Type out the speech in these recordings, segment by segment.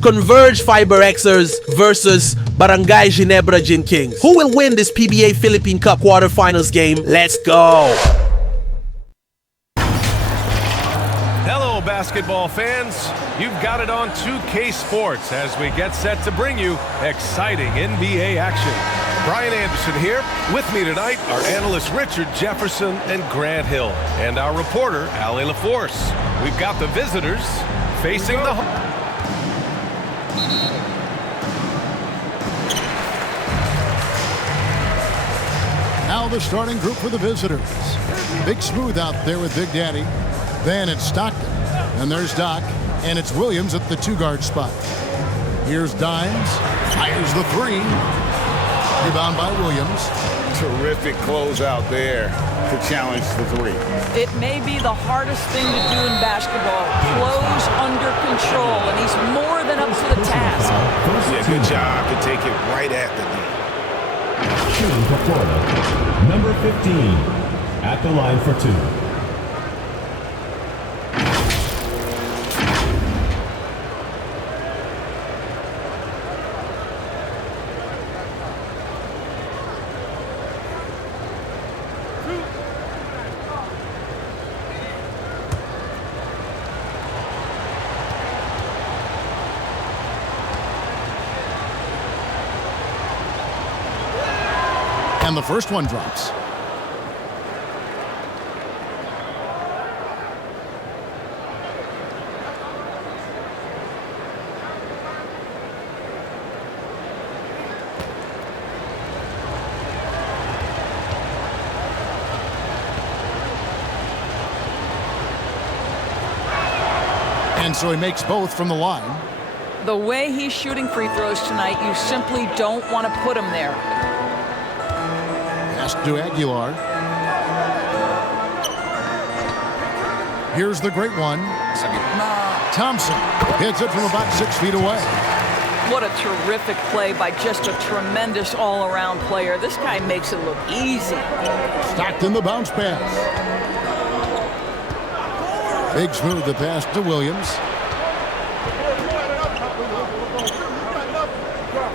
CONVERGE FIBEREXERS versus Barangay Ginebra Gin Kings. Who will win this PBA Philippine Cup quarterfinals game? Let's go! Hello, basketball fans. You've got it on 2K Sports as we get set to bring you exciting NBA action. Brian Anderson here. With me tonight are analysts Richard Jefferson and Grant Hill, and our reporter, Ali LaForce. We've got the visitors facing the home. Now the starting group for the visitors. Big Smooth out there with Big Daddy. Then it's Stockton. And there's Doc. And it's Williams at the two-guard spot. Here's Dimes. Fires the three. Rebound by Williams. Terrific closeout there to challenge the three. It may be the hardest thing to do in basketball. Close under control, and he's more than up to the task. Yeah, good job to take it right at the net. Shooting for Florida, number 15, at the line for two. And the first one drops. And so he makes both from the line. The way he's shooting free throws tonight, you simply don't want to put him there. To Aguilar. Here's the great one. Thompson hits it from about 6 feet away. What a terrific play by just a tremendous all-around player. This guy makes it look easy. Stockton the bounce pass. Big Smooth the pass to Williams.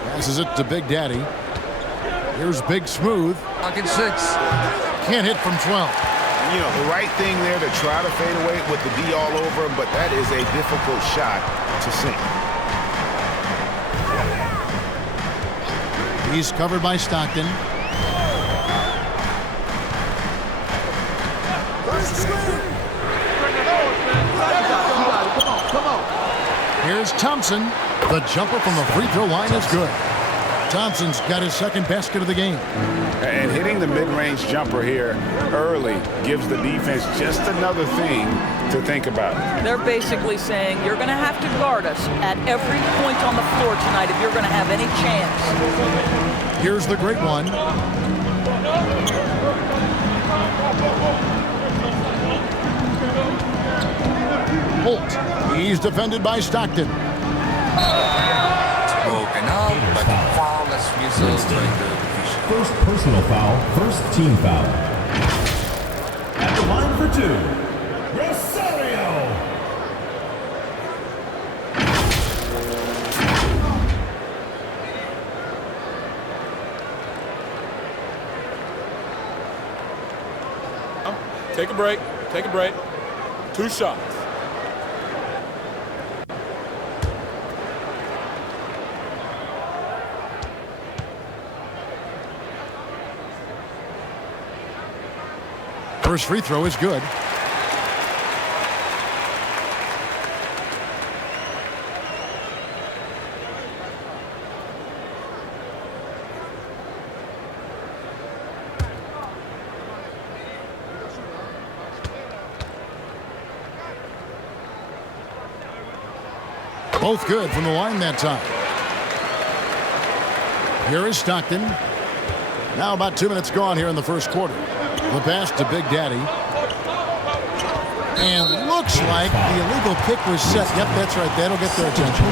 Passes it to Big Daddy. Here's Big Smooth. Pocket 6. Can't hit from 12. You know, the right thing there to try to fade away with the D all over him, but that is a difficult shot to sink. He's covered by Stockton. Here's Thompson. The jumper from the free throw line is good. Thompson's got his second basket of the game. And hitting the mid-range jumper here early gives the defense just another thing to think about. They're basically saying you're going to have to guard us at every point on the floor tonight if you're going to have any chance. Here's the great one. Holt. He's defended by Stockton. Broken up, but flawless results by the division. First personal foul, first team foul. At the line for two, Rosario. Take a break. Take a break. 2 shots. First free throw is good. Both good from the line that time. Here is Stockton. Now about 2 minutes gone here in the first quarter. The pass to Big Daddy. And looks like the illegal kick was set. Yep, that's right. That'll get their attention.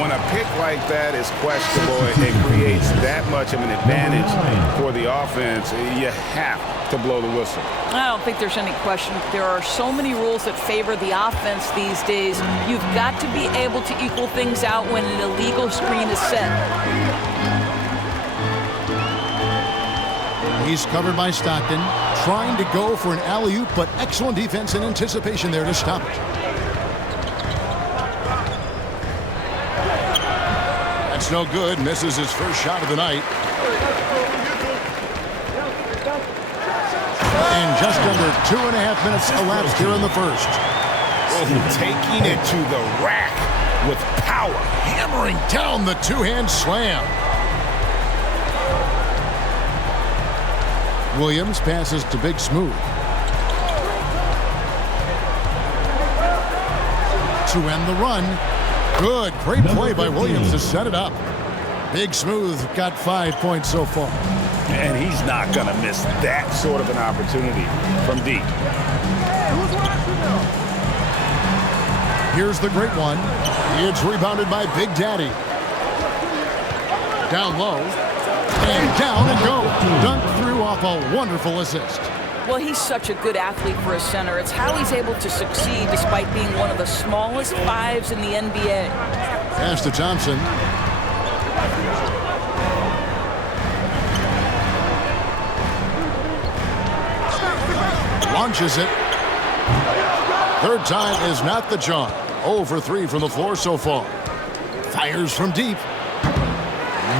When a pick like that is questionable, it creates that much of an advantage for the offense. You have to blow the whistle. I don't think there's any question. There are so many rules that favor the offense these days. You've got to be able to equal things out when an illegal screen is set. He's covered by Stockton, trying to go for an alley-oop, but excellent defense and anticipation there to stop it. That's no good. Misses his first shot of the night. And just under 2.5 minutes elapsed here in the first. Taking it to the rack with power. Hammering down the two-hand slam. Williams passes to Big Smooth. To end the run. Good. Great play by Williams to set it up. Big Smooth got 5 points so far. And he's not going to miss that sort of an opportunity from deep. Here's the great one. It's rebounded by Big Daddy. Down low. And down and go. Dunked through off a wonderful assist. Well, he's such a good athlete for a center. It's how he's able to succeed despite being one of the smallest fives in the NBA. Pass to Thompson. Launches it. Third time is not the charm. 0 for 3 from the floor so far. Fires from deep.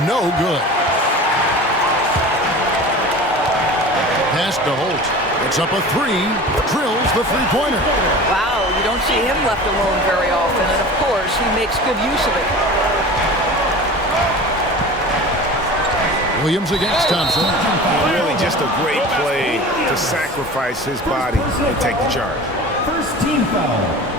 No good. Pass to Holt. It's up a 3. Drills the three-pointer. Wow, you don't see him left alone very often, and of course, he makes good use of it. Williams against Thompson. Really just a great play to sacrifice his body and take the charge. First team foul.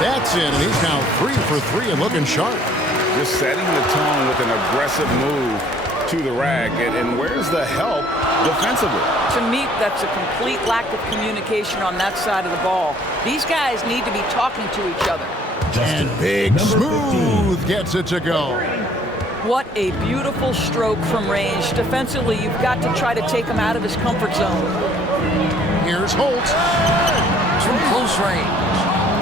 That's it, and he's now 3 for 3 and looking sharp. Just setting the tone with an aggressive move to the rack. And where's the help defensively? To me, that's a complete lack of communication on that side of the ball. These guys need to be talking to each other. And Big Smooth gets it to go. What a beautiful stroke from range. Defensively, you've got to try to take him out of his comfort zone. Here's Holt. From close range.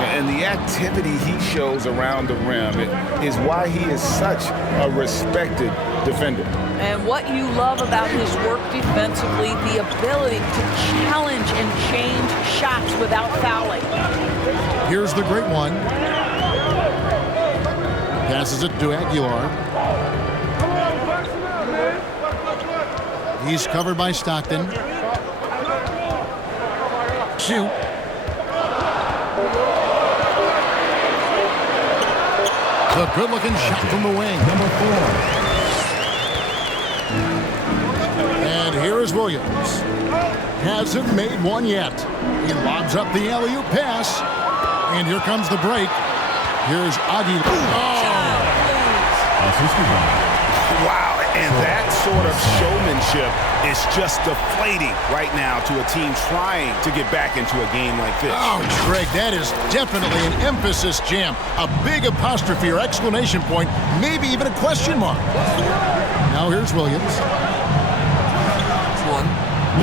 And the activity he shows around the rim is why he is such a respected defender. And what you love about his work defensively, the ability to challenge and change shots without fouling. Here's the great one. Passes it to Aguilar. He's covered by Stockton. Shoot. A good-looking shot from the wing. Number 4. And here is Williams. Hasn't made one yet. He lobs up the alley-oop pass. And here comes the break. Here's Aguilar. Wow, and that sort of showmanship is just deflating right now to a team trying to get back into a game like this. Oh, Greg, that is definitely an emphasis jam. A big apostrophe or exclamation point, maybe even a question mark. Now here's Williams.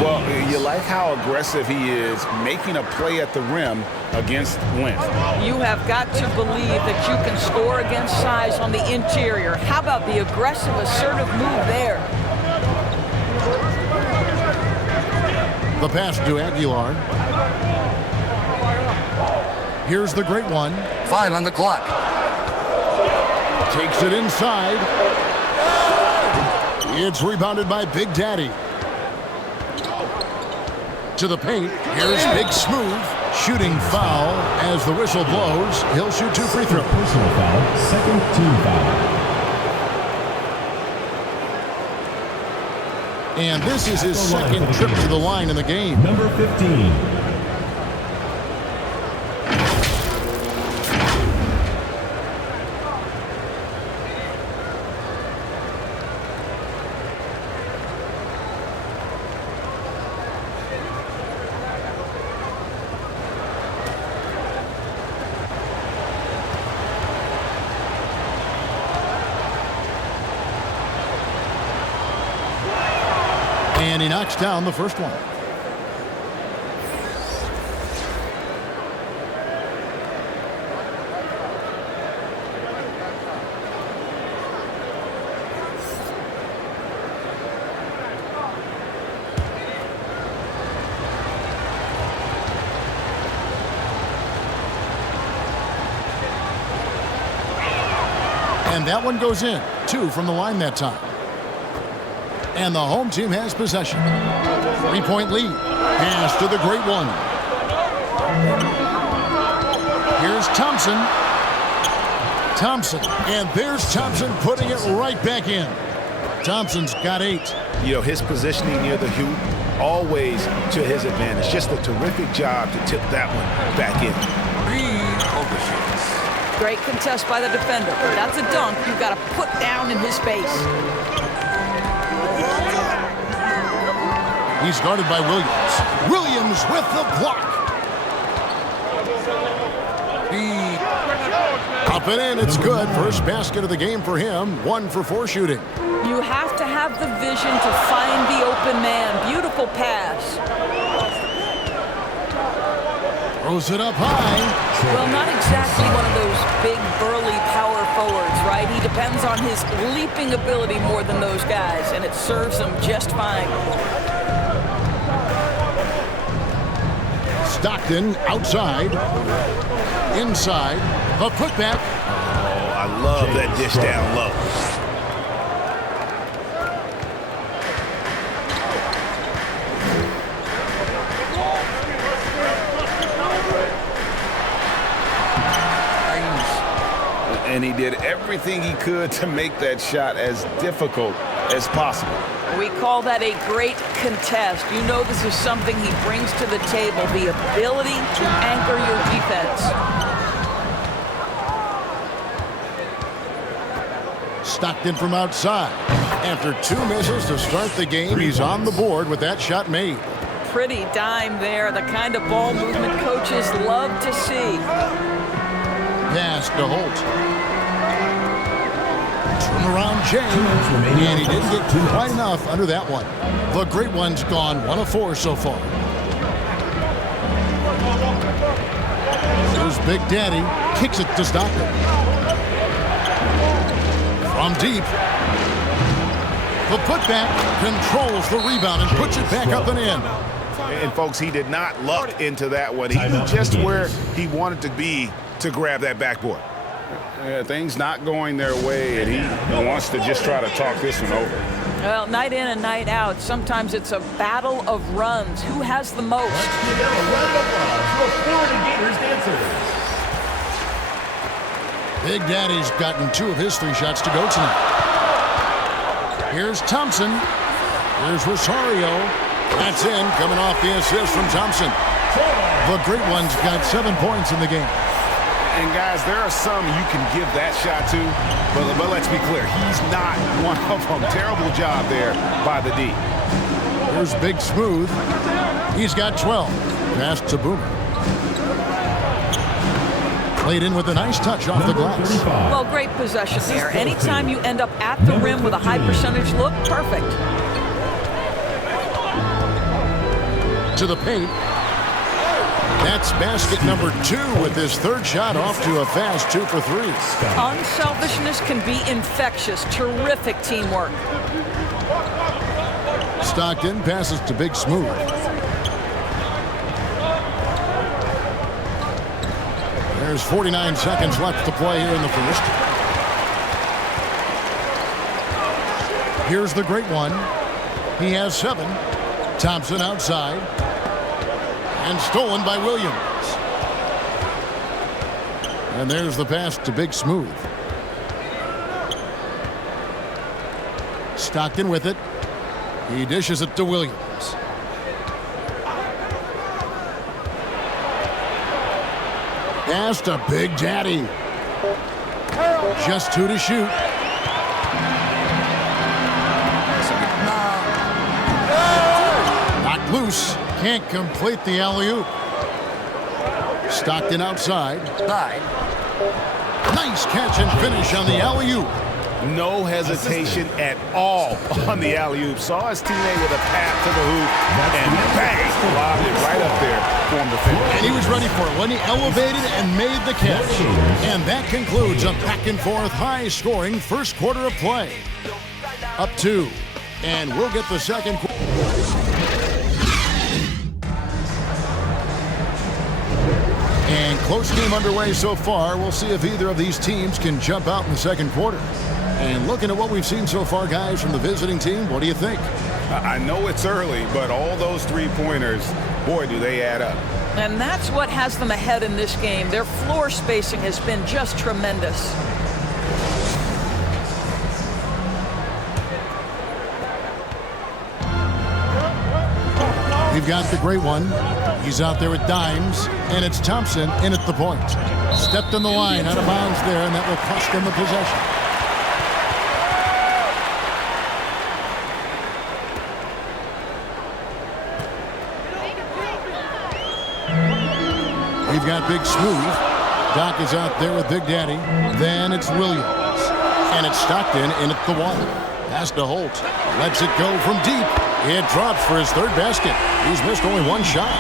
Well, you like how aggressive he is making a play at the rim against length. You have got to believe that you can score against size on the interior. How about the aggressive, assertive move there? The pass to Aguilar. Here's the great one. 5 on the clock. Takes it inside. It's rebounded by Big Daddy. To the paint. Here's Big Smooth. Shooting foul as the whistle blows. He'll shoot 2 free throws. Personal foul, second team foul. And this is his second trip to the line in the game. Number 15. And he knocks down the first one. And that one goes in. 2 from the line that time. And the home team has possession. 3-point lead. Pass to the great one. Here's Thompson. Thompson. And there's Thompson putting it right back in. Thompson's got 8. You know, his positioning near the hoop, always to his advantage. Just a terrific job to tip that one back in. Great contest by the defender. That's a dunk you've got to put down in his face. He's guarded by Williams. Williams with the block. Up and in, it's good. First basket of the game for him. 1 for 4 shooting. You have to have the vision to find the open man. Beautiful pass. Throws it up high. Well, not exactly one of those big, burly power forwards, right? He depends on his leaping ability more than those guys, and it serves him just fine. Stockton outside. Inside. The putback. Oh, I love that dish down low. And he did everything he could to make that shot as difficult as possible. We call that a great contest. You know this is something he brings to the table, the ability to anchor your defense. Stockton from outside. After 2 misses to start the game, he's on the board with that shot made. Pretty dime there, the kind of ball movement coaches love to see. Pass to Holt. Turnaround Jay, and he didn't get quite enough under that one. The great one's gone 1 of 4 so far. Here's Big Daddy, kicks it to Stockton. From deep. The putback controls the rebound and puts it back up and in. And folks, he did not luck into that one. He knew just where he wanted to be to grab that backboard. Things not going their way, and he wants to just try to talk this one over. Well, night in and night out, sometimes it's a battle of runs. Who has the most? Let's give them a round of applause for Florida Gators dancers. Big Daddy's gotten 2 of his 3 shots to go tonight. Here's Thompson. Here's Rosario. That's in, coming off the assist from Thompson. The great one's got 7 points in the game. And guys, there are some you can give that shot to, but let's be clear, he's not one of them. Terrible job there by the D. Here's Big Smooth. He's got 12. Pass to Boomer. Played in with a nice touch off the glass. Well, great possession there. Anytime you end up at the rim with a high percentage look, perfect. To the paint. That's basket number 2 with his 3rd shot off to a fast 2 for 3. Unselfishness can be infectious. Terrific teamwork. Stockton passes to Big Smooth. There's 49 seconds left to play here in the first. Here's the great one. He has 7. Thompson outside. And stolen by Williams. And there's the pass to Big Smooth. Stockton with it. He dishes it to Williams. Pass to Big Daddy. Just 2 to shoot. Knocked loose. Can't complete the alley-oop. Stockton outside. Nice catch and finish on the alley-oop. No hesitation at all on the alley-oop. Saw his teammate with a path to the hoop, and bang, lobbed it right up there for him to finish. And he was ready for it when he elevated and made the catch. And that concludes a back-and-forth, high-scoring first quarter of play. Up 2, and we'll get the second quarter. And close game underway so far. We'll see if either of these teams can jump out in the second quarter. And looking at what we've seen so far, guys, from the visiting team, what do you think? I know it's early, but all those three-pointers, boy, do they add up. And that's what has them ahead in this game. Their floor spacing has been just tremendous. We've got the great one. He's out there with Dimes, and it's Thompson in at the point. Stepped on the line, out of bounds there, and that will cost them the possession. We've got Big Smooth. Doc is out there with Big Daddy. Then it's Williams. And it's Stockton in at the one. Pass to Holt. Lets it go from deep. It drops for his third basket. He's missed only one shot.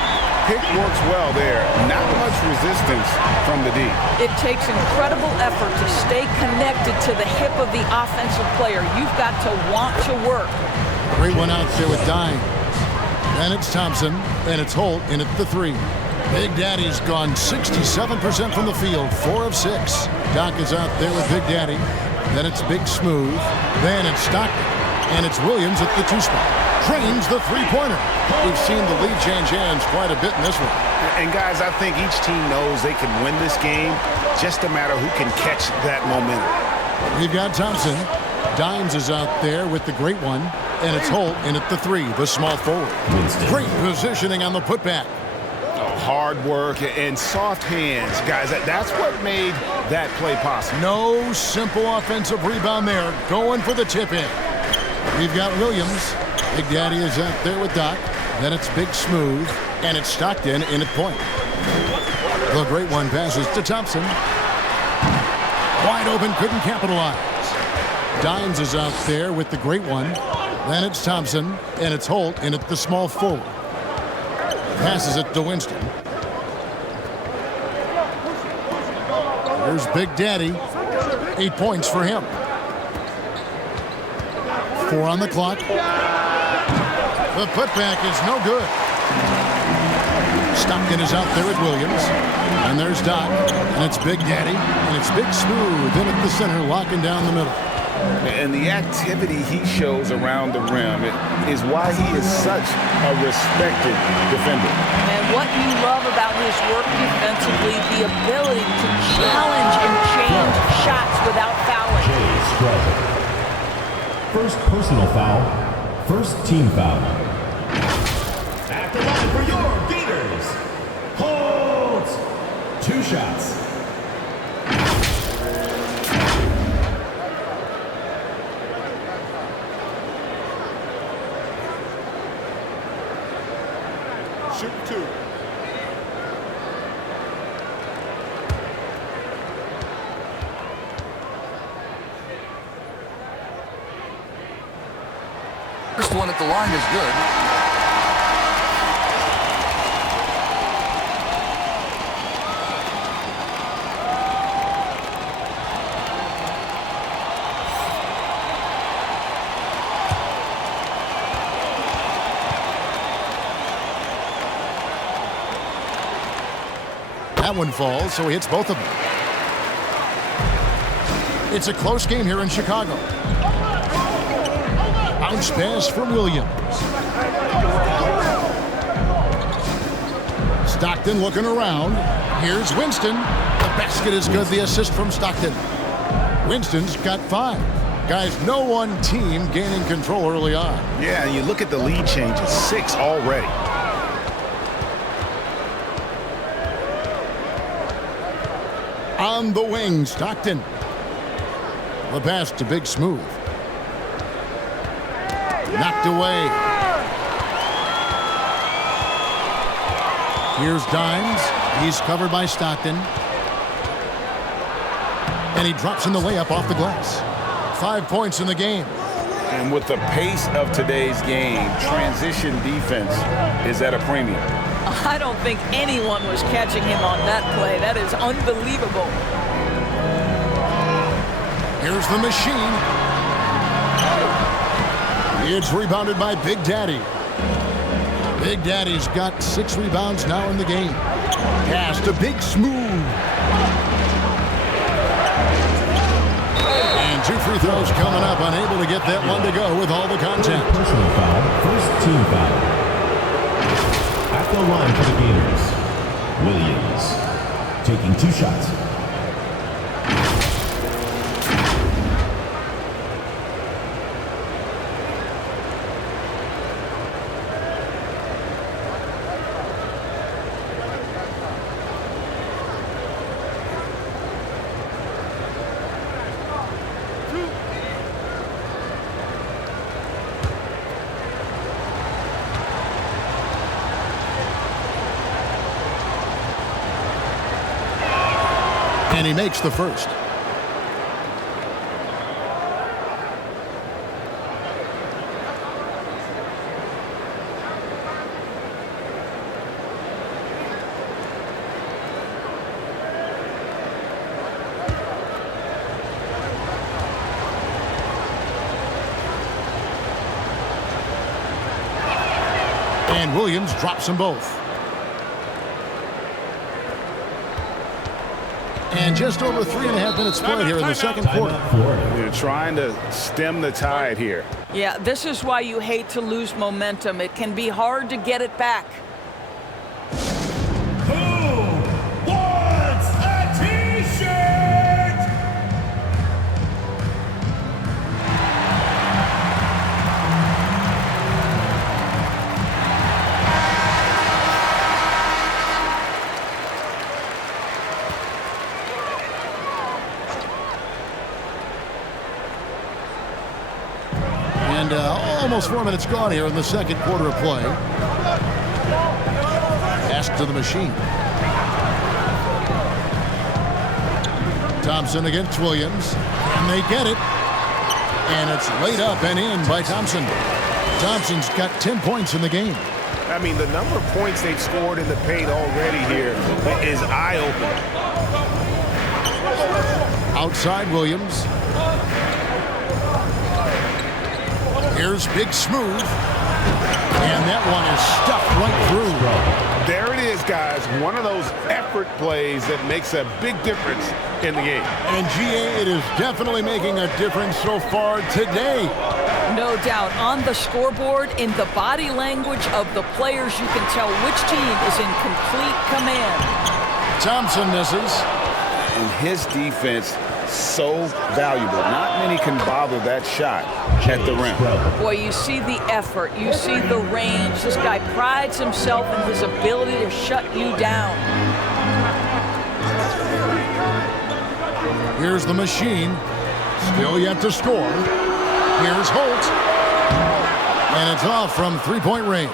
Pick works well there. Not much resistance from the D. It takes incredible effort to stay connected to the hip of the offensive player. You've got to want to work. Great one out there with Dime. Then it's Thompson. And it's Holt in at the three. Big Daddy's gone 67% from the field, 4 of 6. Doc is out there with Big Daddy. Then it's Big Smooth. Then it's Stockton. And it's Williams at the 2 spot. Trains the three-pointer. We've seen the lead change hands quite a bit in this one. And guys, I think each team knows they can win this game. Just a matter who can catch that momentum. We've got Thompson. Dimes is out there with the great one. And it's Holt in at the 3, the small forward. Great positioning on the putback. Hard work and soft hands. Guys, that's what made that play possible. No simple offensive rebound there. Going for the tip-in. We've got Williams. Big Daddy is out there with Doc. Then it's Big Smooth. And it's Stockton in at point. The great one passes to Thompson. Wide open, couldn't capitalize. Dimes is out there with the great one. Then it's Thompson. And it's Holt in at the small forward. Passes it to Winston. Here's Big Daddy. 8 points for him. 4 on the clock. The putback is no good. Stockton is out there with Williams. And there's Doc. And it's Big Daddy. And it's Big Smooth in at the center, locking down the middle. And the activity he shows around the rim is why he is such a respected defender. And what you love about his work defensively, the ability to challenge and change shots without fouling. First personal foul, first team foul. At the line for your Gators, Holt. 2 shots. Shoot 2. First one at the line is good. That one falls, so he hits both of them. It's a close game here in Chicago. Bounce pass from Williams. Stockton looking around. Here's Winston. The basket is good. The assist from Stockton. Winston's got 5. Guys, no one team gaining control early on. Yeah, you look at the lead changes. 6 already. On the wing, Stockton. The pass to Big Smooth. Knocked away. Here's Dimes. He's covered by Stockton. And he drops in the layup off the glass. 5 points in the game. And with the pace of today's game, transition defense is at a premium. I don't think anyone was catching him on that play. That is unbelievable. Here's the machine. It's rebounded by Big Daddy. Big Daddy's got 6 rebounds now in the game. Pass to Big Smooth. And 2 free throws coming up. Unable to get that one to go with all the contact. Personal foul, first team foul. At the line for the Gators, Williams taking 2 shots. And he makes the first. And Williams drops them both. And just over 3.5 minutes played here in the second quarter. They're trying to stem the tide here. Yeah, this is why you hate to lose momentum. It can be hard to get it back. Who wants a T-shirt? And almost 4 minutes gone here in the second quarter of play. Pass to the machine. Thompson against Williams. And they get it. And it's laid up and in by Thompson. Thompson's got 10 points in the game. I mean, the number of points they've scored in the paint already here is eye-opening. Outside Williams. Here's Big Smooth. And that one is stuffed right through. There it is, guys. One of those effort plays that makes a big difference in the game. And GA, it is definitely making a difference so far today. No doubt. On the scoreboard, in the body language of the players, you can tell which team is in complete command. Thompson misses. And his defense, so valuable. Not many can bother that shot at the rim. Boy, you see the effort. You see the range. This guy prides himself in his ability to shut you down. Here's the machine. Still yet to score. Here's Holt. And it's off from three-point range.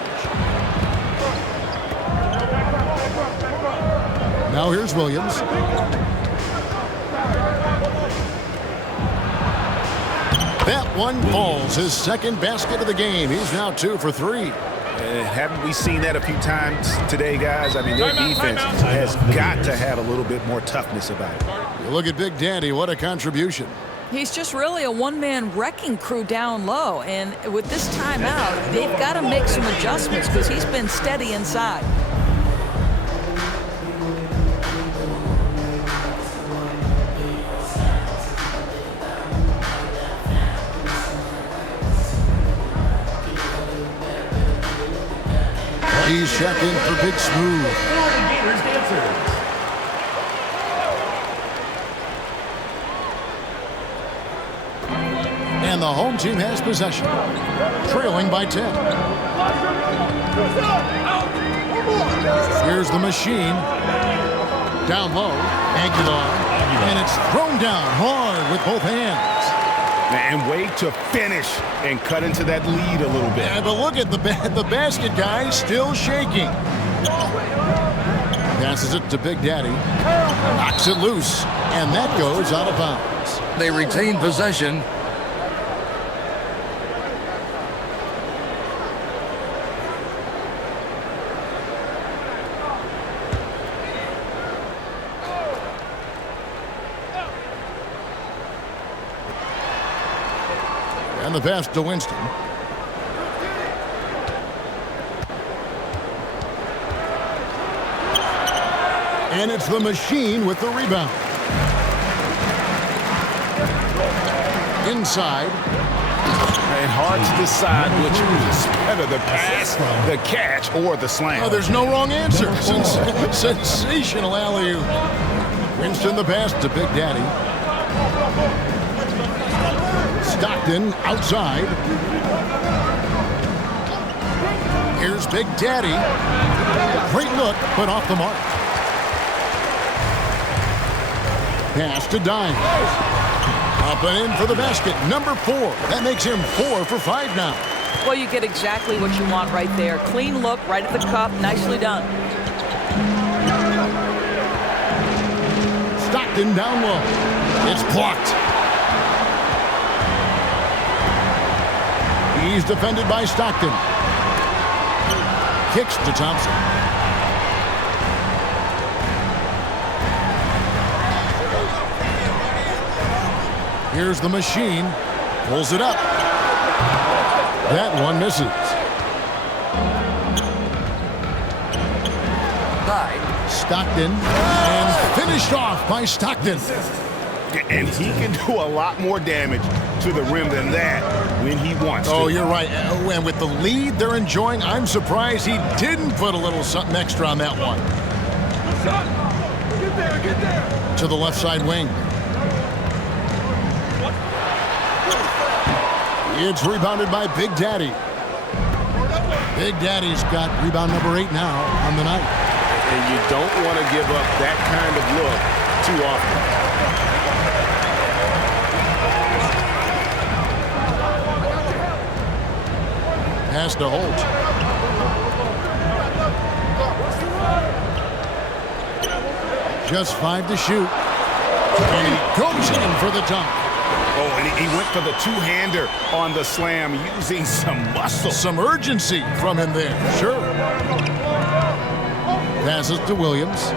Now here's Williams. That one falls. His second basket of the game. He's now 2 for 3. Haven't we seen that a few times today, guys? I mean, their defense has got to have a little bit more toughness about it. You look at Big Daddy. What a contribution. He's just really a one-man wrecking crew down low. And with this timeout, they've got to make some adjustments because he's been steady inside. He's checked in for Big Smooth. Gators dancers. And the home team has possession, trailing by 10. Here's the machine. Down low, Aguilar, and it's thrown down hard with both hands. And wait to finish and cut into that lead a little bit. Yeah, but look at the basket guy still shaking. Passes it to Big Daddy. Knocks it loose, and that goes out of bounds. They retain possession And the pass to Winston. And it's the machine with the rebound. Inside. And hard to decide which is better, the pass, the catch, or the slam. Oh, there's no wrong answer. Sensational alley-oop. Winston the pass to Big Daddy. Stockton outside. Here's Big Daddy. Great look, but off the mark. Pass to Dime. Up and in for the basket. Number 4. That makes him 4 for 5 now. Well, you get exactly what you want right there. Clean look, right at the cup. Nicely done. Stockton down low. It's blocked. He's defended by Stockton. Kicks to Thompson. Here's the machine. Pulls it up. That one misses. Stockton. And finished off by Stockton. And he can do a lot more damage to the rim than that when he wants to. Oh, you're right. And with the lead they're enjoying, I'm surprised he didn't put a little something extra on that one. Get there. To the left side wing. It's rebounded by Big Daddy. Big Daddy's got rebound number 8 now on the night. And you don't want to give up that kind of look too often. Pass to Holt. Just 5 to shoot. And he goes in for the dunk. Oh, and he went for the two-hander on the slam, using some muscle. Some urgency from him there. Sure. Passes to Williams.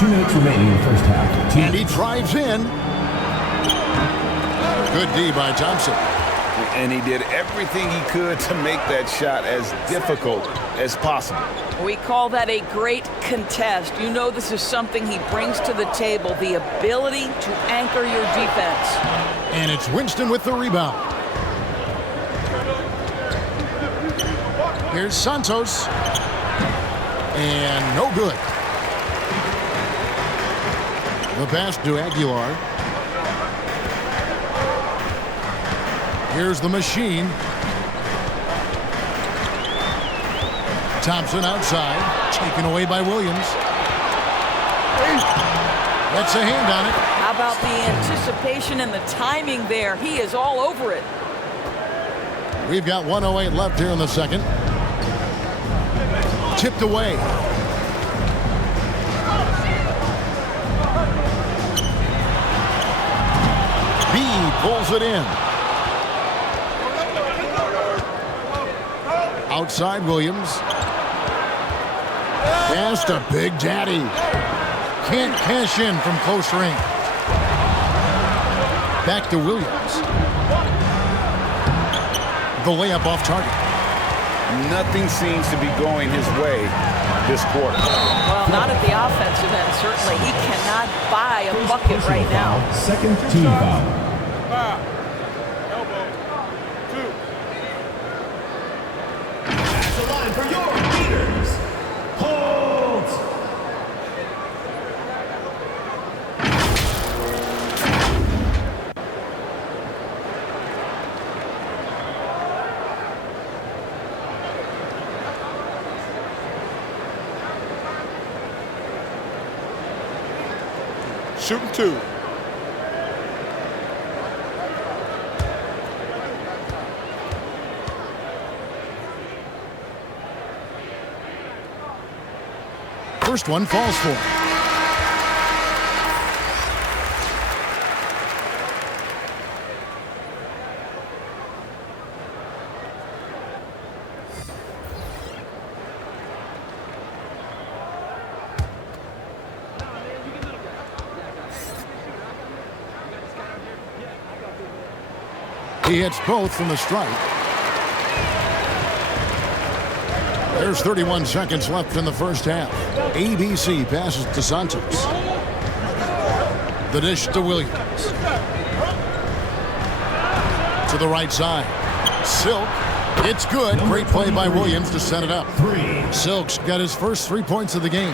2 minutes remaining in the first half. And he drives in. Good D by Thompson. And he did everything he could to make that shot as difficult as possible. We call that a great contest. You know this is something he brings to the table, the ability to anchor your defense. And it's Winston with the rebound. Here's Santos. And no good. The pass to Aguilar. Here's the machine. Thompson outside, taken away by Williams. That's a hand on it. How about the anticipation and the timing there? He is all over it. We've got 1:08 left here in the second. Tipped away. B pulls it in. Outside Williams. Pass to Big Daddy. Can't cash in from close range. Back to Williams. The layup off target. Nothing seems to be going his way this quarter. Well, not at the offensive end, certainly. He cannot buy a bucket right now. Second team foul. Foul. Elbow. 2. That's the line for your leaders. Hold. Shooting 2. First one falls for him. He hits both from the strike. There's 31 seconds left in the first half. ABC passes to Santos. The dish to Williams. To the right side. Silk. It's good. Great play by Williams to set it up. Silk's got his first 3 points of the game.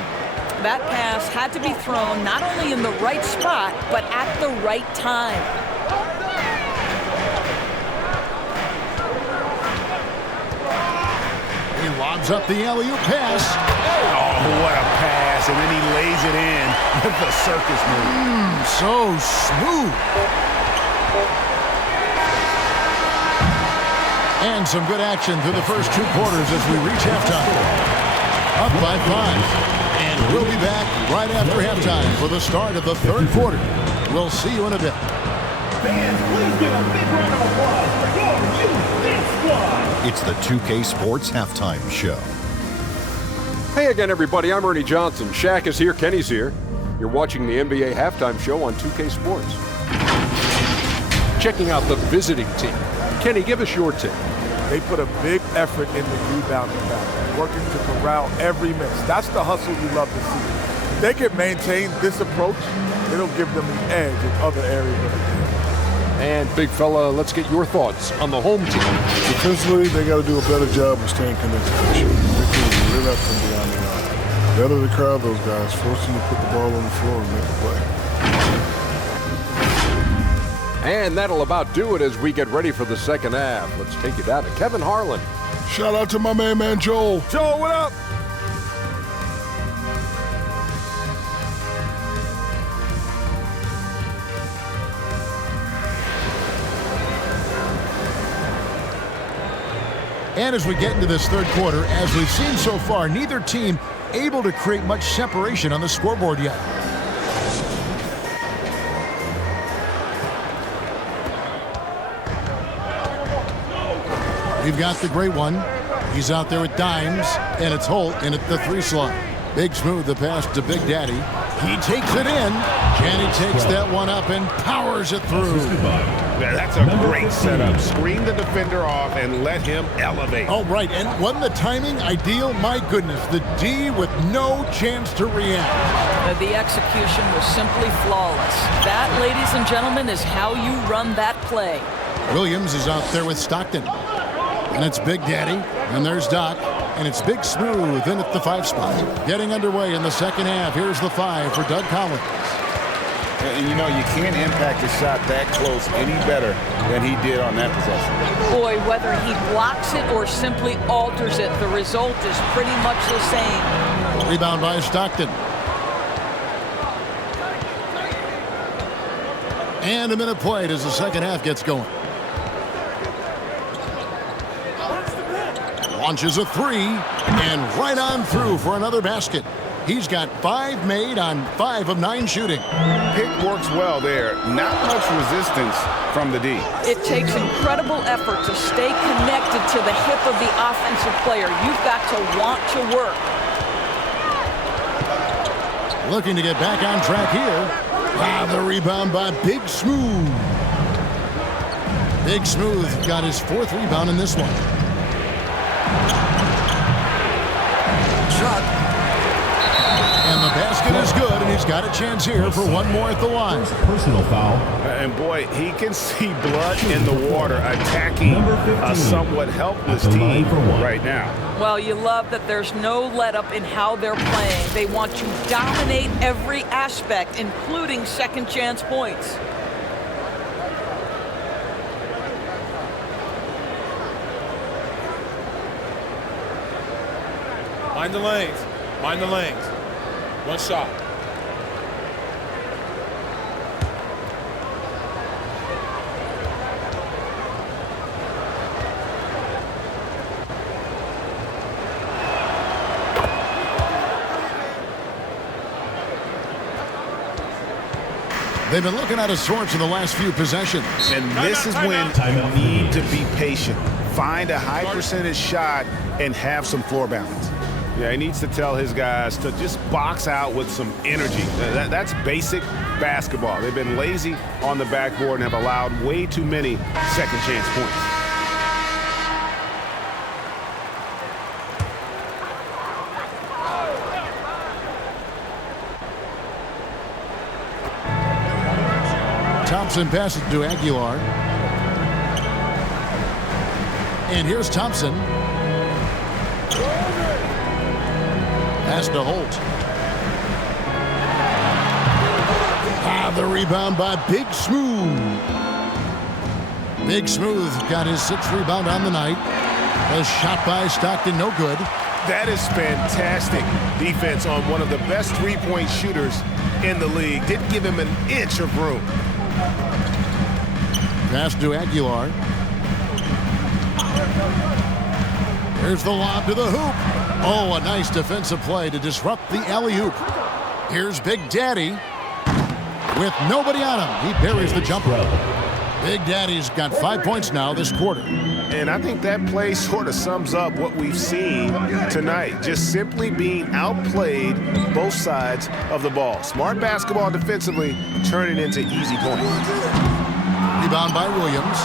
That pass had to be thrown not only in the right spot, but at the right time. He lobs up the alley-oop pass. Oh, what a pass. And then he lays it in with the circus move. So smooth. And some good action through the first 2 quarters as we reach halftime. Up by 5. And we'll be back right after halftime for the start of the third quarter. We'll see you in a bit. Fans, please give a big round of applause for your youth big squad. It's the 2K Sports Halftime Show. Hey again, everybody. I'm Ernie Johnson. Shaq is here. Kenny's here. You're watching the NBA Halftime Show on 2K Sports. Checking out the visiting team. Kenny, give us your tip. They put a big effort in the rebounding battle, working to corral every miss. That's the hustle you love to see. If they can maintain this approach, it'll give them the edge in other areas of the game. And big fella, let's get your thoughts on the home team. Defensively, they got to do a better job of staying connected to the shoot. They can lit up from beyond the arc. Better to crowd those guys, force them to put the ball on the floor and make a play. And that'll about do it as we get ready for the second half. Let's take you down to Kevin Harlan. Shout out to my man Joel. Joel, what up? And as we get into this third quarter, as we've seen so far, neither team able to create much separation on the scoreboard yet. We've got the great one. He's out there with dimes, and it's Holt in at the 3 slot. Big smooth the pass to Big Daddy. He takes it in. Janny takes that one up and powers it through. Yeah, that's a great setup. Screen the defender off and let him elevate. Oh, right. And wasn't the timing ideal? My goodness. The D with no chance to react. The execution was simply flawless. That, ladies and gentlemen, is how you run that play. Williams is out there with Stockton. And it's Big Daddy. And there's Doc. And it's Big Smooth in at the 5 spot. Getting underway in the second half. Here's the 5 for Doug Collins. And you know, you can't impact a shot that close any better than he did on that possession. Boy, whether he blocks it or simply alters it, the result is pretty much the same. Rebound by Stockton. And a minute played as the second half gets going. Launches a 3 and right on through for another basket. He's got 5 made on 5 of 9 shooting. Pick works well there. Not much resistance from the D. It takes incredible effort to stay connected to the hip of the offensive player. You've got to want to work. Looking to get back on track here. The rebound by Big Smooth. Big Smooth got his 4th rebound in this one. Shot. And the basket is good, and he's got a chance here for one more at the line. Personal foul. And boy, he can see blood in the water attacking a somewhat helpless team right now. Well, you love that there's no let-up in how they're playing. They want to dominate every aspect, including second chance points. Mind the lanes. Mind the lanes. One shot. They've been looking out of sorts in the last few possessions. And this is when you need to be patient. Find a high percentage shot and have some floor balance. Yeah, he needs to tell his guys to just box out with some energy. That's basic, basketball. They've been lazy on the backboard and have allowed way too many second chance points. Thompson passes to Aguilar. And here's Thompson. Pass to Holt. The rebound by Big Smooth. Big Smooth got his 6th rebound on the night. A shot by Stockton, no good. That is fantastic defense on one of the best three-point shooters in the league. Didn't give him an inch of room. Pass to Aguilar. Here's the lob to the hoop. Oh, a nice defensive play to disrupt the alley-oop. Here's Big Daddy. With nobody on him, he buries the jumper. Big Daddy's got 5 points now this quarter. And I think that play sort of sums up what we've seen tonight. Just simply being outplayed both sides of the ball. Smart basketball defensively, turning into easy points. Rebound by Williams.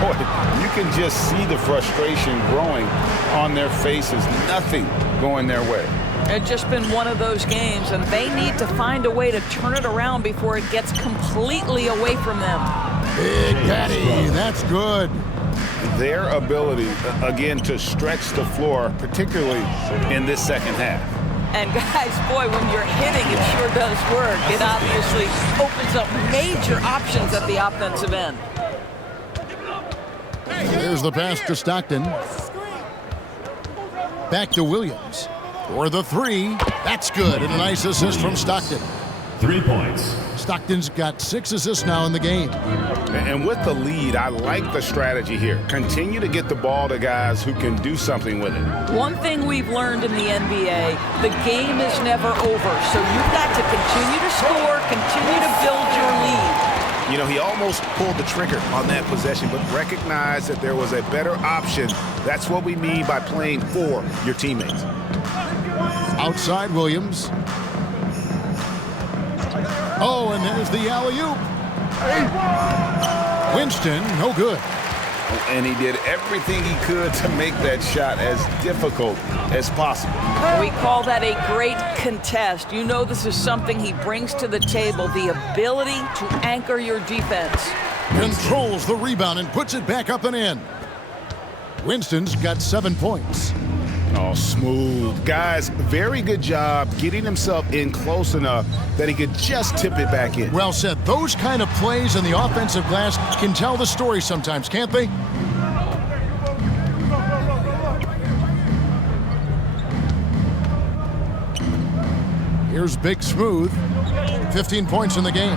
Boy, you can just see the frustration growing on their faces. Nothing going their way. It's just been one of those games, and they need to find a way to turn it around before it gets completely away from them. Big Daddy, that's good. Their ability, again, to stretch the floor, particularly in this second half. And guys, boy, when you're hitting, it sure does work. It obviously opens up major options at the offensive end. There's the pass to Stockton. Back to Williams. For the three. That's good. And a nice assist from Stockton. 3 points. Stockton's got 6 assists now in the game. And with the lead, I like the strategy here. Continue to get the ball to guys who can do something with it. One thing we've learned in the NBA, the game is never over. So you've got to continue to score, continue to build your lead. You know, he almost pulled the trigger on that possession, but recognized that there was a better option. That's what we mean by playing for your teammates. Outside Williams. Oh, and there's the alley-oop. Winston, no good. And he did everything he could to make that shot as difficult as possible. We call that a great contest. You know this is something he brings to the table, the ability to anchor your defense. Controls the rebound and puts it back up and in. Winston's got 7 points. Oh, smooth. Guys, very good job getting himself in close enough that he could just tip it back in. Well said. Those kind of plays in the offensive glass can tell the story sometimes, can't they? Here's Big Smooth. 15 points in the game.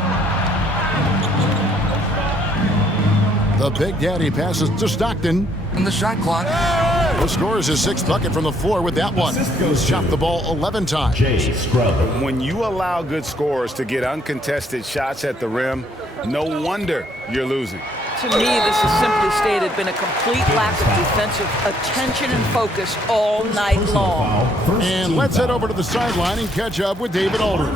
The Big Daddy passes to Stockton. And the shot clock. Who scores his 6th bucket from the floor with that one. He's shot the ball 11 times. When you allow good scorers to get uncontested shots at the rim, no wonder you're losing. To me, this has simply stated been a complete lack of defensive attention and focus all night long. And let's head over to the sideline and catch up with David Aldridge.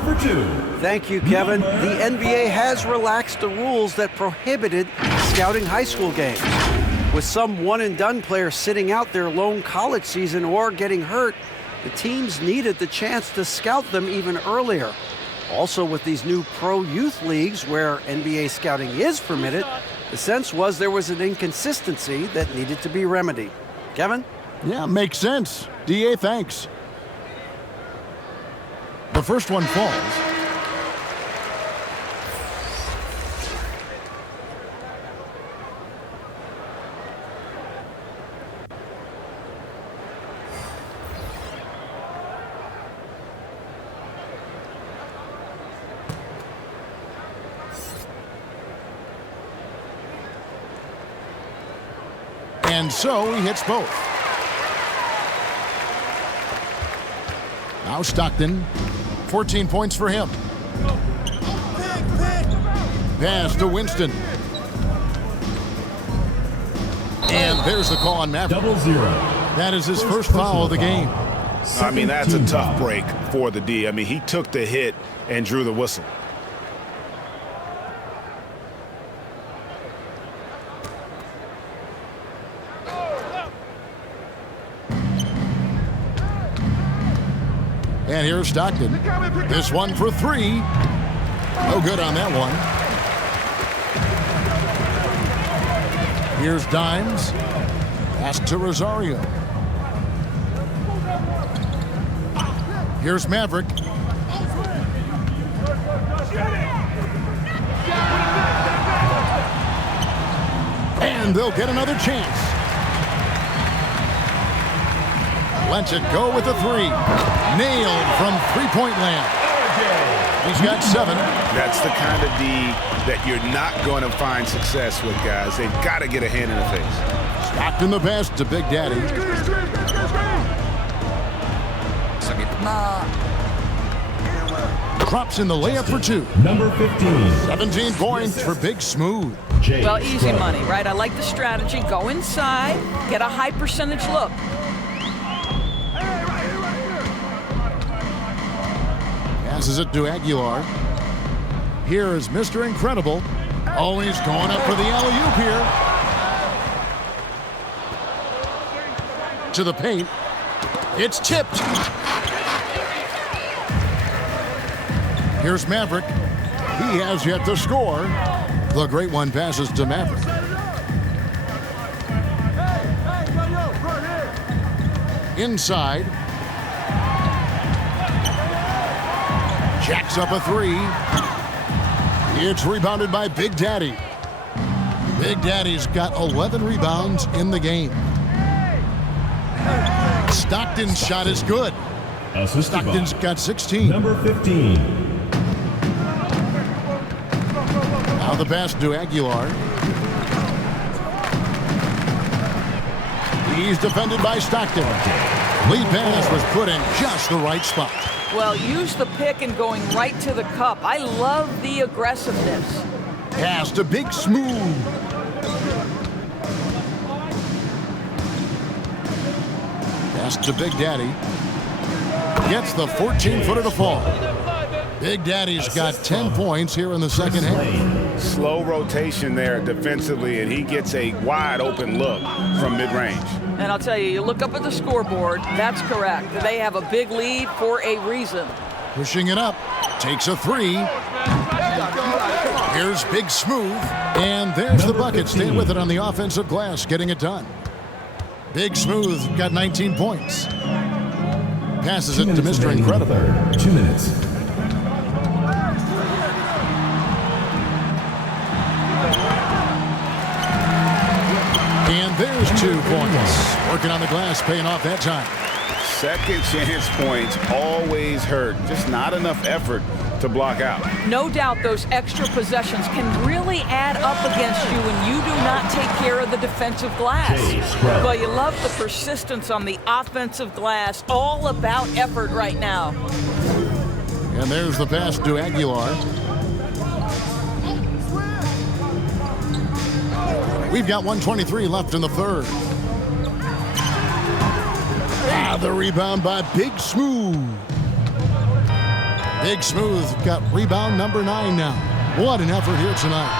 Thank you, Kevin. The NBA has relaxed the rules that prohibited scouting high school games. With some one-and-done players sitting out their lone college season or getting hurt, the teams needed the chance to scout them even earlier. Also, with these new pro youth leagues where NBA scouting is permitted, the sense was there was an inconsistency that needed to be remedied. Kevin? Yeah, makes sense. DA, thanks. The first one falls. And so he hits both. Now Stockton, 14 points for him. Pass to Winston. And there's the call on Maverick. 0-0. That is his first foul of the game. I mean, that's a tough break for the D. I mean, he took the hit and drew the whistle. And here's Stockton. This one for three. No good on that one. Here's Dimes. Pass to Rosario. Here's Maverick. And they'll get another chance. Lets it go with a three. Nailed from three-point land. He's got 7. That's the kind of D that you're not going to find success with, guys. They've got to get a hand in the face. Stockton the pass to Big Daddy. Drops in the layup for 2. Number 15. 17 points for Big Smooth. Well, easy money, right? I like the strategy. Go inside, get a high percentage look. Passes it to Aguilar. Here is Mr. Incredible. Oh, he's going up for the alley-oop here. To the paint. It's tipped. Here's Maverick. He has yet to score. The great one passes to Maverick. Inside. Jacks up a three. It's rebounded by Big Daddy. Big Daddy's got 11 rebounds in the game. Stockton's shot is good. Stockton's got 16. Number 15. Now the pass to Aguilar. He's defended by Stockton. Lead pass was put in just the right spot. Well, use the pick and going right to the cup. I love the aggressiveness. Pass to Big Smooth. Pass to Big Daddy. Gets the 14-footer to fall. Big Daddy's got 10 points here in the second half. Slow rotation there defensively, and he gets a wide open look from mid-range. And I'll tell you, you look up at the scoreboard, that's correct. They have a big lead for a reason. Pushing it up, takes a three. Here's Big Smooth, and there's the bucket. Stay with it on the offensive glass, getting it done. Big Smooth got 19 points. Passes it to Mr. Incredible. 2 minutes. And there's 2 points. Working on the glass, paying off that time. Second chance points always hurt. Just not enough effort to block out. No doubt those extra possessions can really add up against you when you do not take care of the defensive glass. Well, you love the persistence on the offensive glass. All about effort right now. And there's the pass to Aguilar. We've got 1:23 left in the third. The rebound by Big Smooth. Big Smooth got rebound number 9 now. What an effort here tonight.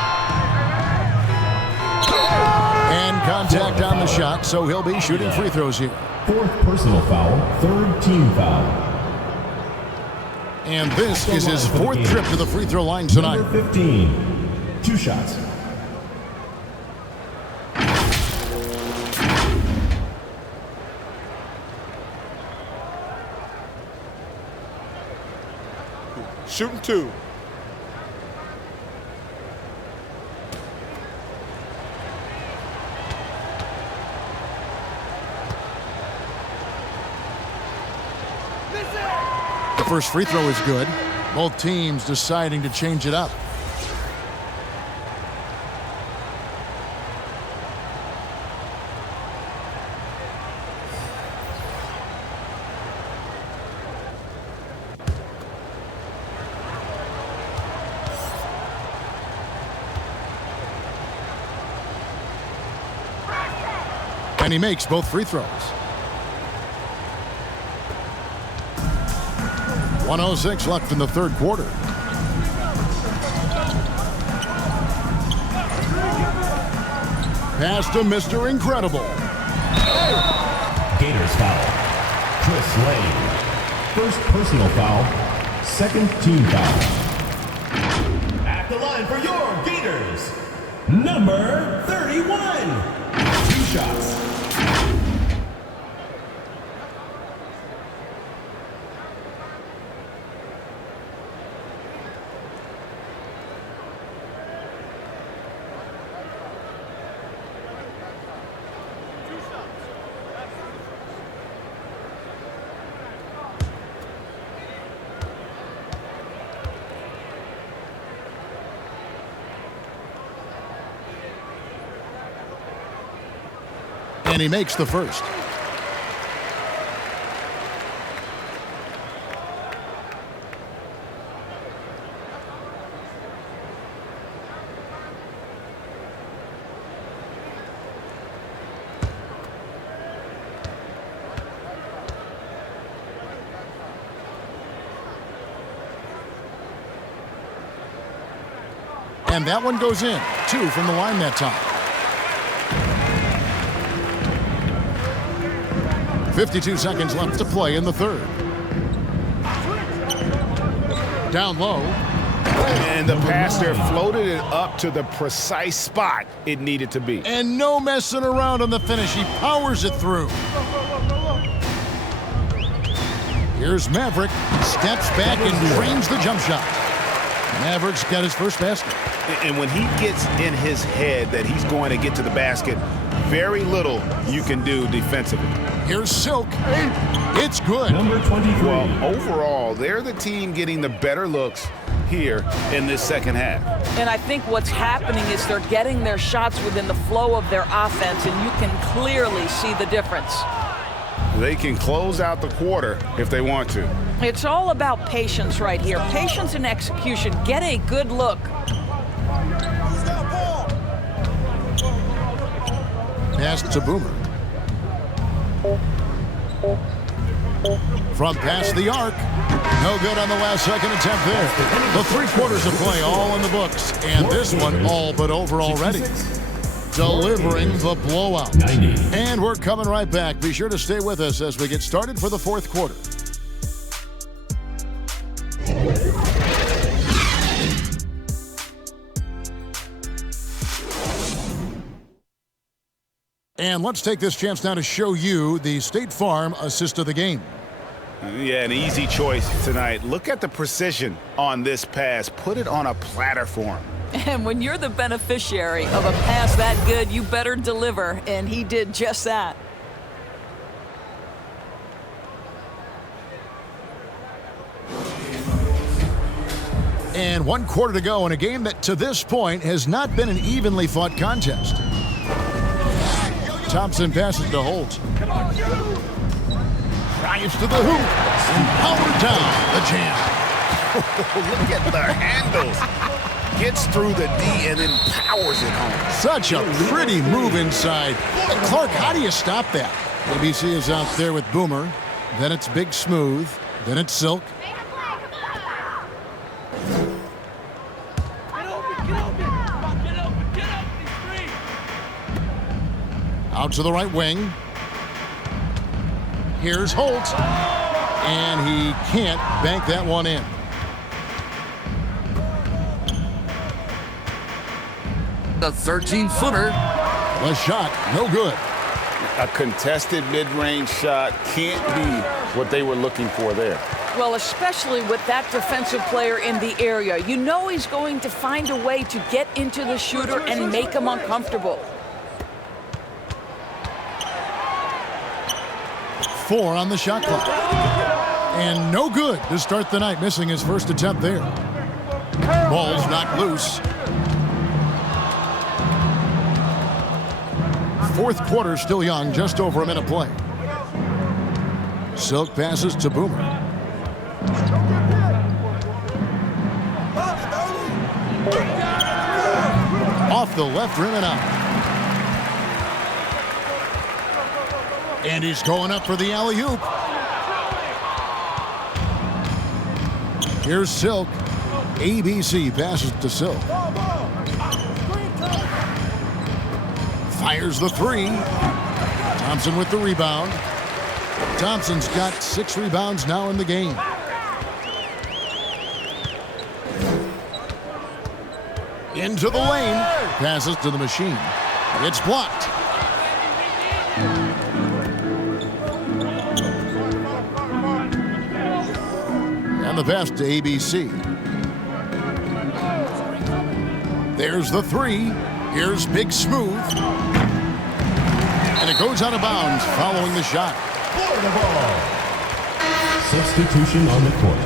And contact on the shot, so he'll be shooting free throws here. 4th personal foul, 3rd team foul. And this is his 4th trip to the free throw line tonight. Number 15, 2 shots. Shooting 2. The first free throw is good. Both teams deciding to change it up. And he makes both free throws. 1:06 left in the third quarter. Pass to Mr. Incredible. Gators foul. Chris Lane. First personal foul, second team foul. At the line for your Gators, number 31. 2 shots. And he makes the first. And that one goes in. 2 from the line that time. 52 seconds left to play in the third. Down low. And the passer floated it up to the precise spot it needed to be. And no messing around on the finish. He powers it through. Here's Maverick. Steps back and drains the jump shot. Maverick's got his first basket. And when he gets in his head that he's going to get to the basket, very little you can do defensively. Here's Silk. It's good. Number 23. Well, overall, they're the team getting the better looks here in this second half. And I think what's happening is they're getting their shots within the flow of their offense, and you can clearly see the difference. They can close out the quarter if they want to. It's all about patience right here. Patience and execution. Get a good look. Pass to Boomer. From past the arc. No good on the last second attempt there. The 3 quarters of play all in the books. And this one all but over already. Delivering the blowout. 90. And we're coming right back. Be sure to stay with us as we get started for the 4th quarter. And let's take this chance now to show you the State Farm assist of the game. Yeah, an easy choice tonight. Look at the precision on this pass. Put it on a platter for him. And when you're the beneficiary of a pass that good, you better deliver. And he did just that. And 1 quarter to go in a game that to this point has not been an evenly fought contest. Thompson passes to Holt. Drives to the hoop. And powered down the jam. Look at the handles. Gets through the D and then powers it home. Such a pretty move inside. And Clark, how do you stop that? ABC is out there with Boomer. Then it's Big Smooth. Then it's Silk. Out to the right wing. Here's Holt. And he can't bank that one in. The 13-footer. The shot, no good. A contested mid-range shot can't be what they were looking for there. Well, especially with that defensive player in the area. You know he's going to find a way to get into the shooter and make him uncomfortable. 4 on the shot clock. And no good to start the night, missing his first attempt there. Ball's knocked loose. 4th quarter still young, just over a minute play. Silk passes to Boomer. Off the left rim and out. And he's going up for the alley-oop. Here's Silk. ABC passes to Silk. Fires the 3. Thompson with the rebound. Thompson's got 6 rebounds now in the game. Into the lane. Passes to the machine. It's blocked. And the pass to ABC. There's the 3. Here's Big Smooth. And it goes out of bounds following the shot. Florida ball. Substitution on the court.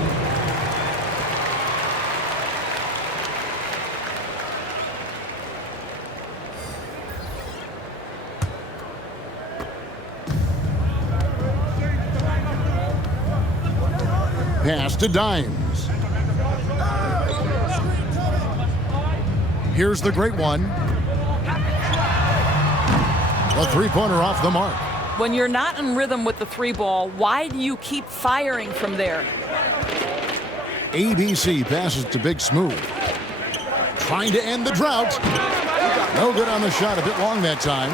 Pass to Dimes. Here's the great one. A 3-pointer off the mark. When you're not in rhythm with the 3 ball, why do you keep firing from there? ABC passes to Big Smooth. Trying to end the drought. No good on the shot, a bit long that time.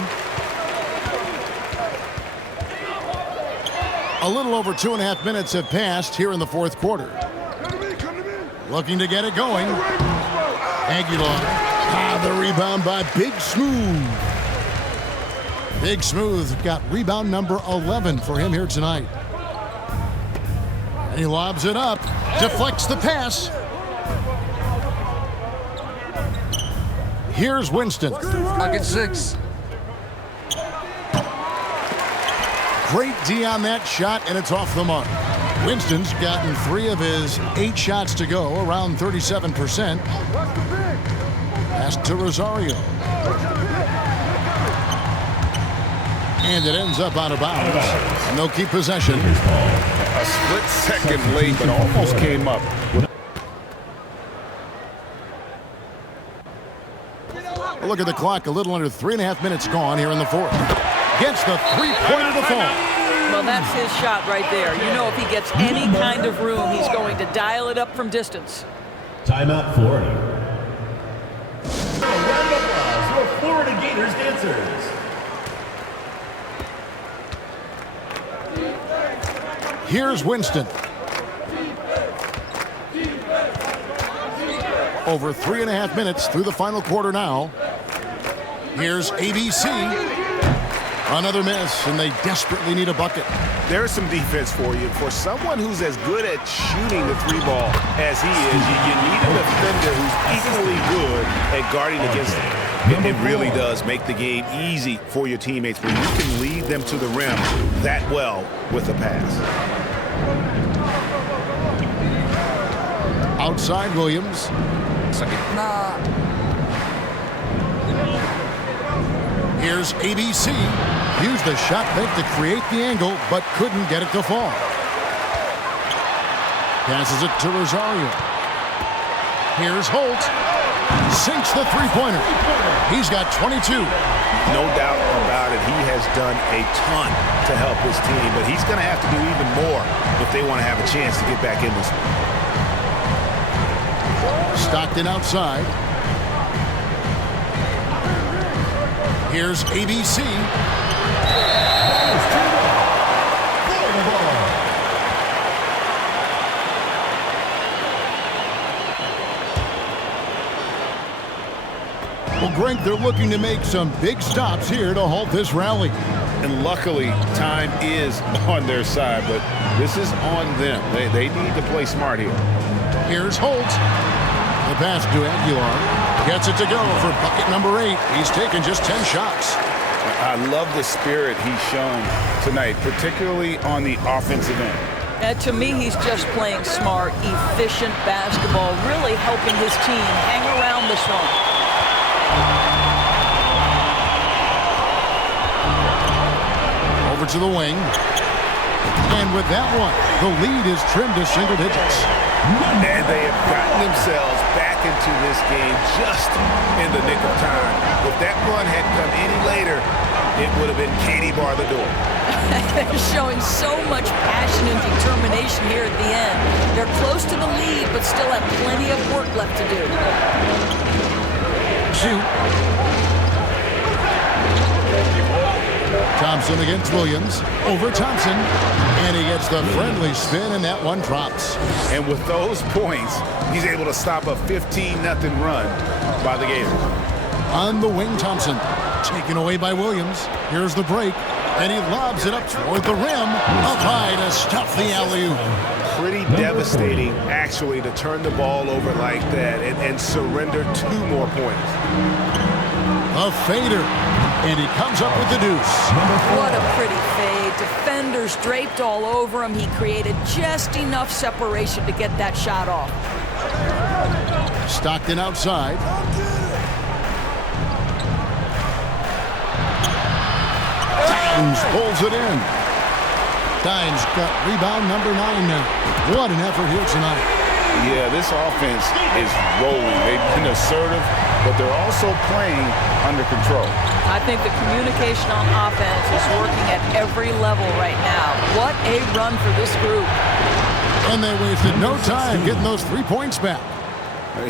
A little over 2.5 minutes have passed here in the 4th quarter. Looking to get it going. Aguilar. The rebound by Big Smooth. Big Smooth got rebound number 11 for him here tonight. And he lobs it up. Deflects the pass. Here's Winston. Pocket 6. Great D on that shot, and it's off the mark. Winston's gotten 3 of his 8 shots to go, around 37%. Pass to Rosario. And it ends up out of bounds. And they'll keep possession. A split second late, but almost came up. Look at the clock, a little under 3.5 minutes gone here in the 4th. Gets the 3-pointer to fall. Well, that's his shot right there. You know, if he gets any kind of room, he's going to dial it up from distance. Timeout, Florida. A round of applause for Florida Gators dancers. Here's Winston. Over 3.5 minutes through the final quarter now. Here's ABC. Another miss, and they desperately need a bucket. There's some defense for you. For someone who's as good at shooting the 3 ball as he is, you need a defender who's equally good at guarding against him. It really does make the game easy for your teammates when you can lead them to the rim that well with the pass. Outside Williams. Here's ABC. Used the shot fake to create the angle, but couldn't get it to fall. Passes it to Rosario. Here's Holt. Sinks the 3-pointer. He's got 22. No doubt about it. He has done a ton to help his team, but he's going to have to do even more if they want to have a chance to get back in this one. Stockton outside. Here's ABC. Well, Greg, they're looking to make some big stops here to halt this rally. And luckily, time is on their side, but this is on them. They need to play smart here. Here's Holt. The pass to Aguilar. Gets it to go for bucket number 8. He's taken just 10 shots. I love the spirit he's shown tonight, particularly on the offensive end. To me, he's just playing smart, efficient basketball, really helping his team hang around this one. Over to the wing. And with that one, the lead is trimmed to single digits. And they have gotten themselves back into this game just in the nick of time. If that run had come any later, it would have been Katie bar the door. They're showing so much passion and determination here at the end. They're close to the lead, but still have plenty of work left to do. Shoot. Thompson against Williams. Over Thompson. And he gets the friendly spin, and that one drops. And with those points, he's able to stop a 15-0 run by the Gators. On the wing, Thompson. Taken away by Williams. Here's the break. And he lobs it up toward the rim. Up high to stuff the alley-oop. Pretty devastating, actually, to turn the ball over like that and surrender 2 more points. A fader. And he comes up with the deuce. What a pretty fade. Defenders draped all over him. He created just enough separation to get that shot off. Stockton outside. Standngs pulls it in. Dimes got rebound number 9 now. What an effort here tonight. Yeah, this offense is rolling. They've been assertive, but they're also playing under control. I think the communication on offense is working at every level right now. What a run for this group. And they wasted no time getting those 3 points back.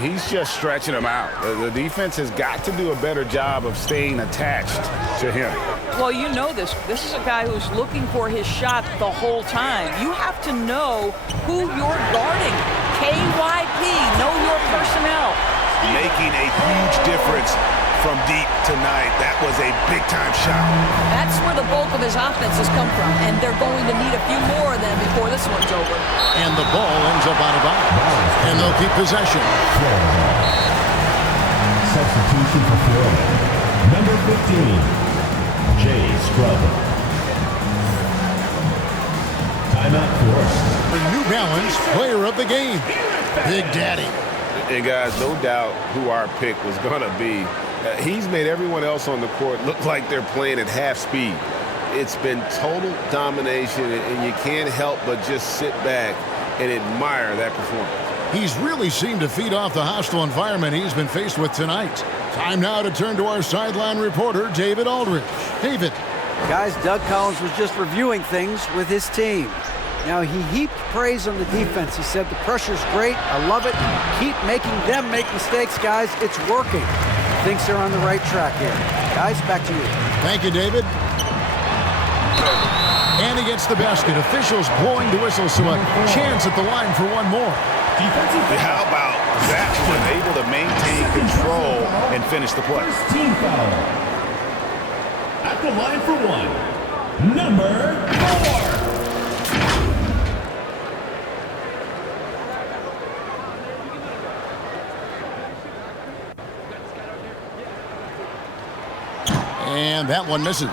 He's just stretching them out. The defense has got to do a better job of staying attached to him. Well, you know this. This is a guy who's looking for his shot the whole time. You have to know who you're guarding. KYP, know your personnel. Making a huge difference from deep tonight. That was a big-time shot. That's where the bulk of his offense has come from, and they're going to need a few more of them before this one's over. And the ball ends up out of bounds, and they'll keep possession. Substitution for Florida. Number 15, Jay Scrub. Timeout forced. The New Balance player of the game, Big Daddy. And guys, no doubt who our pick was going to be. He's made everyone else on the court look like they're playing at half speed. It's been total domination, and you can't help but just sit back and admire that performance. He's really seemed to feed off the hostile environment he's been faced with tonight. Time now to turn to our sideline reporter, David Aldridge. David. Guys, Doug Collins was just reviewing things with his team. Now, he heaped praise on the defense. He said, the pressure's great. I love it. Keep making them make mistakes, guys. It's working. Thinks they're on the right track here. Guys, back to you. Thank you, David. And he gets the basket. Officials blowing the whistle, so a chance at the line for one more. How about that one? Able to maintain control and finish the play. Team foul. At the line for one, number 4. And that one misses.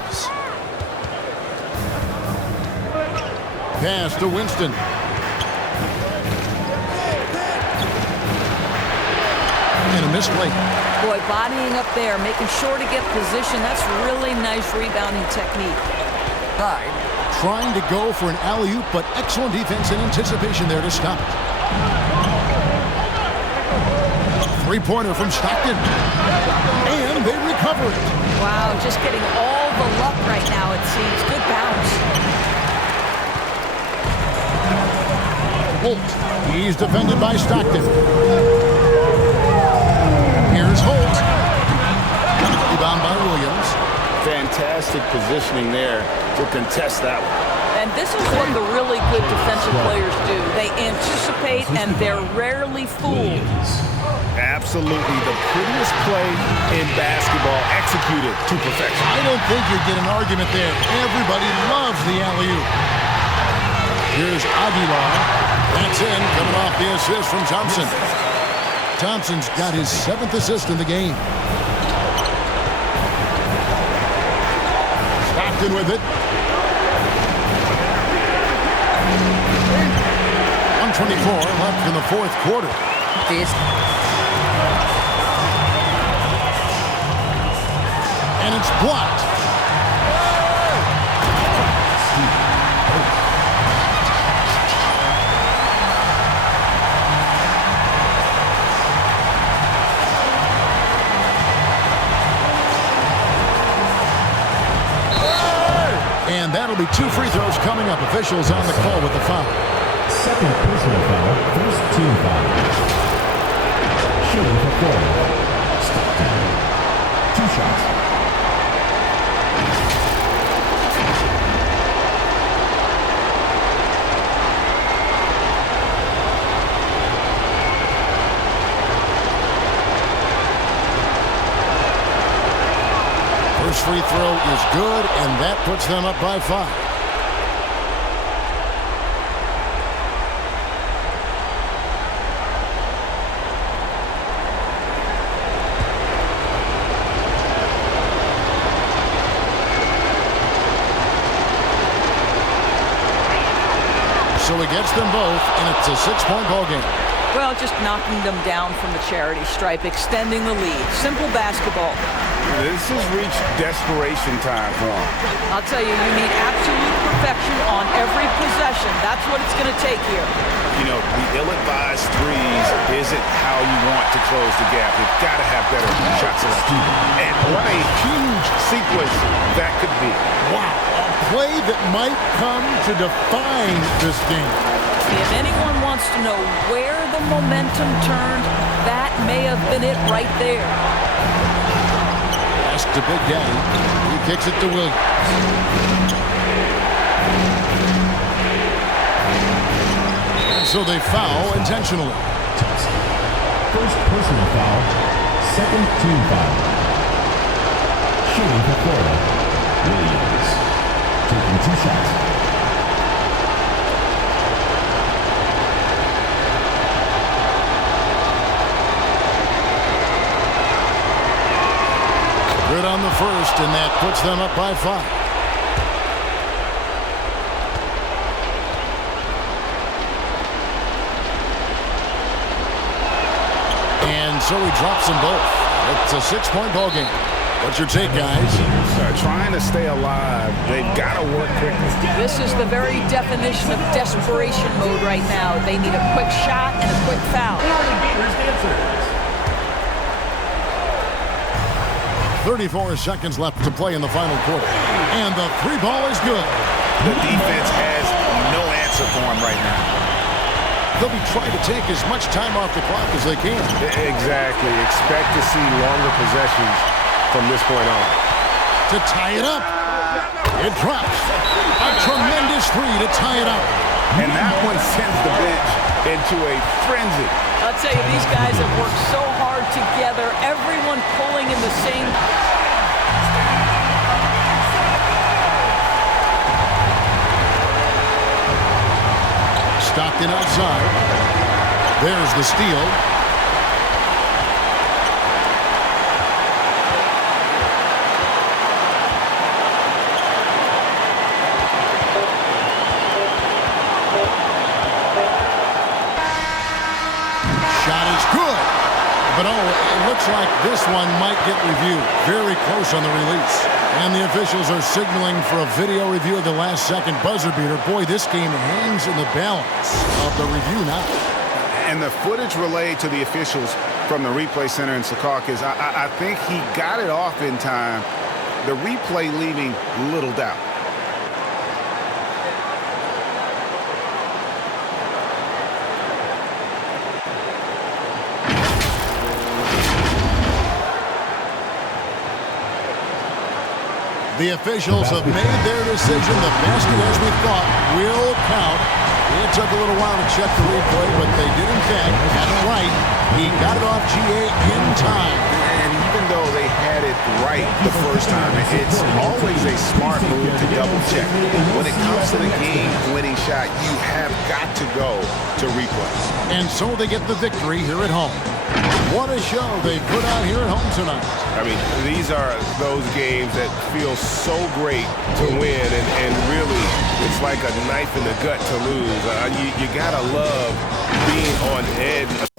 Pass to Winston. And a misplay. Boy, bodying up there, making sure to get position. That's really nice rebounding technique. Hyde trying to go for an alley-oop, but excellent defense and anticipation there to stop it. Three-pointer from Stockton. And they recover it. Wow, just getting all the luck right now, it seems. Good bounce. Holt. He's defended by Stockton. Here's Holt. Rebound by Williams. Fantastic positioning there to contest that one. And this is what the really good defensive players do. They anticipate, and they're rarely fooled. Absolutely the prettiest play in basketball, executed to perfection. I don't think you'd get an argument there. Everybody loves the alley-oop. Here's Aguilar. That's in, coming off the assist from Thompson. Thompson's got his 7th assist in the game. Stockton with it. 124 left in the 4th quarter. And it's blocked. And that'll be 2 free throws coming up. Officials on the call with the foul. Second personal foul, first team foul. Shooting for Florida. Stockton. 2 shots. free throw is good, and that puts them up by 5. So he gets them both, and it's a 6-point ball game. Well, just knocking them down from the charity stripe, extending the lead. Simple basketball. This has reached desperation time for him. I'll tell you, you need absolute perfection on every possession. That's what it's going to take here. You know, the ill-advised threes isn't how you want to close the gap. You've got to have better shot selection. And what a huge sequence that could be. Wow, a play that might come to define this game. If anyone wants to know where the momentum turned, that may have been it right there. Pass to Big Daddy. He kicks it to Williams. And so they foul intentionally. First personal foul, second team foul. Shooting for Florida, Williams. Taking 2 shots. Good on the first, and that puts them up by 5. And so he drops them both. It's a 6-point ball game. What's your take, guys? Trying to stay alive. They've got to work quickly. This is the very definition of desperation mode right now. They need a quick shot and a quick foul. 34 seconds left to play in the final quarter. And the 3 ball is good. The defense has no answer for him right now. They'll be trying to take as much time off the clock as they can. Exactly. Expect to see longer possessions from this point on. To tie it up. It drops. A tremendous 3 to tie it up. And that one sends the bench into a frenzy. I'll tell you, these guys have worked so hard together, everyone pulling in the same... Stockton outside. There's the steal. But it looks like this one might get reviewed. Very close on the release. And the officials are signaling for a video review of the last second buzzer beater. Boy, this game hangs in the balance of the review now. And the footage relayed to the officials from the replay center in Secaucus, I think he got it off in time. The replay leaving little doubt. The officials have made their decision. The basket, as we thought, will count. It took a little while to check the replay, but they did, in fact, have it right. He got it off GA in time. And even though they had it right the first time, it's always a smart move to double check. When it comes to the game-winning shot, you have got to go to replay. And so they get the victory here at home. What a show they put out here at home tonight. I mean, these are those games that feel so great to win, and really, it's like a knife in the gut to lose. You gotta love being on edge.